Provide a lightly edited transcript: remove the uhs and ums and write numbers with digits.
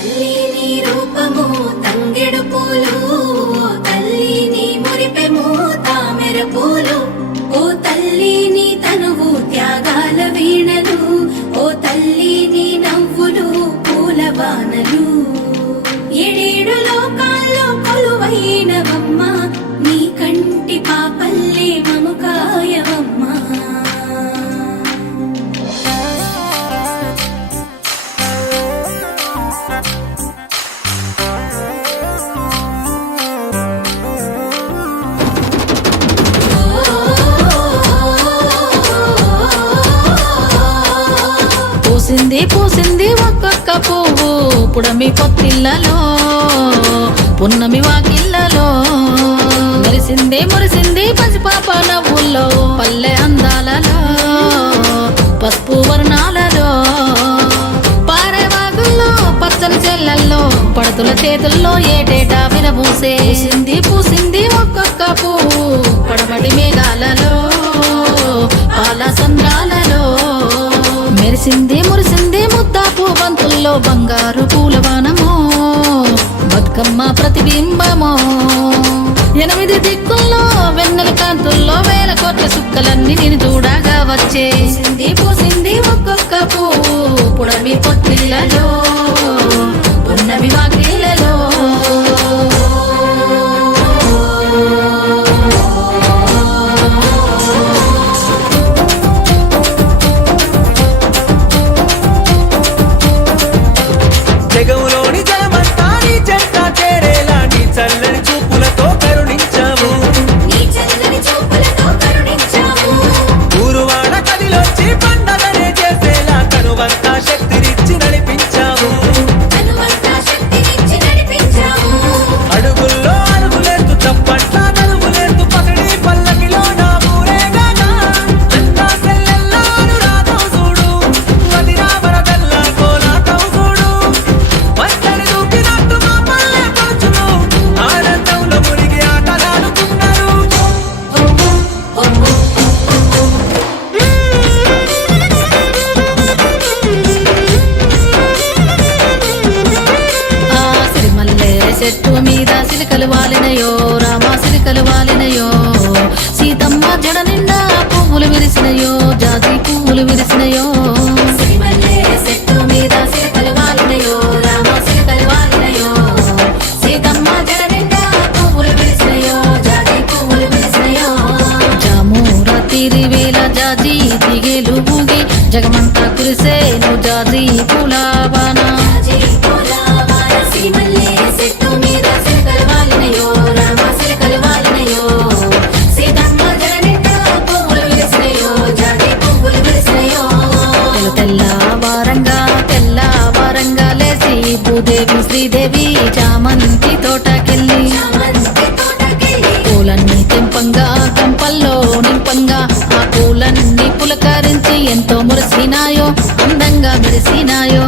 తల్లి నీ రూపము తంగెడు పూలు, తల్లి నీ మురిపెము తామెర పూలు, ఓ తల్లి నీ తనువు త్యాగాల వీణలు, ఓ తల్లి నీ నవ్వులు పూల బాణలు. ఏడేడు లోకాల్లో కొలువైనవమ్మ, నీ కంటి పాపల్లే మము కాయవమ్మా. పూసింది పూసింది ఒక్కొక్క పువ్వు పుడమి పొత్తిళ్ళలో, పున్నమి వాకిళ్ళలో, మురిసింది మురిసింది పసిపాప నవ్వుల్లో, పల్లె అందాలలో, పసుపు వర్ణాలలో, పారేవాగుల్లో, పచ్చని చెల్లల్లో, పడతుల చేతుల్లో ఏటేటా విరబూసే. పూసింది పూసింది ఒక్కొక్క పువ్వు పడమటి మేఘాలలో, పాల సంద్రాలలో, మెరిసింది మురిసింది ముద్దాపు బంతుల్లో, బంగారు పూలవానమో, బతుకమ్మ ప్రతిబింబమో. 8 దిక్కుల్లో వెన్నెల కాంతుల్లో వేల కోట్ల సుక్కలన్నీ నేను చూడగా వచ్చే. పూసింది పూసింది ఒక్కొక్క పువ్వు పుడమి పొత్తిళ్ళలో, పున్నమి వాకిళ్ళలో. జగములోని జలమంతా నీ చెంత చేరేలా నీ చల్లని చూపులతో కరుణించావు, నీ చల్లని చూపులతో కరుణించావు. ఊరువాడ కదిలొచ్చి పండగనే చేసేలా కనువంతా శక్తినిచ్చి నడిపించావు, తనువంతా శక్తినిచ్చి నడిపించావు. అడుగుల్లో అడుగులేస్తూ చప్పట్ల నలుగులేస్తూ పకడి పల్లకిలో నా ఊరేగానా. అంతా సెల్లెల్లా అనురాగం చూడు, వదినా వరదల్లా కోలాటం చూడు, మత్తడి దూకినట్టు మా పల్లె పడుచును ఆనందంలో మునిగి ఆటలాడుతున్నారు. ఆ సిరిమల్లె చెట్టు మీద సిలికలు వాలినయో, రామా సిలికలు వాలినయో, సీతమ్మ జడ నిండా పువ్వులు విరిసినయో, జాజి పువ్వులు విరిసినయో. సిరిమల్లె చెట్టు మీద సిలకలు వాలినయో, రామ సిలకలు వాలినయో, సీతమ్మ జడ నిండా పువ్వులు విరిసినయో, జాజి పువ్వులు విరిసినయో. జాము రాత్రి వేళ జాజి తీగేలు ఊగి, జగమంతా కురిసేను జాజి పూలవాన. జాజి పూల వాన సిరిమల్లె చెట్టు మీద సిలకలు వాలినయో, రామ సిలకలు వాలినయో, సీతమ్మ జడ నిండా పువ్వులు విరిసినయో, జాజి పువ్వులు విరిసినయో. తెల్లవారంగా లేచి భూదేవి శ్రీదేవి చామంతి తోటకెళ్ళి, చామంతి తోటకెళ్ళి పూలన్నీ తెంపంగా గంపల్లో నింపంగా, ఆ పూలన్నీ పులకరించి ఎంతో మురిసినాయో, అందంగా మెరిసినాయో.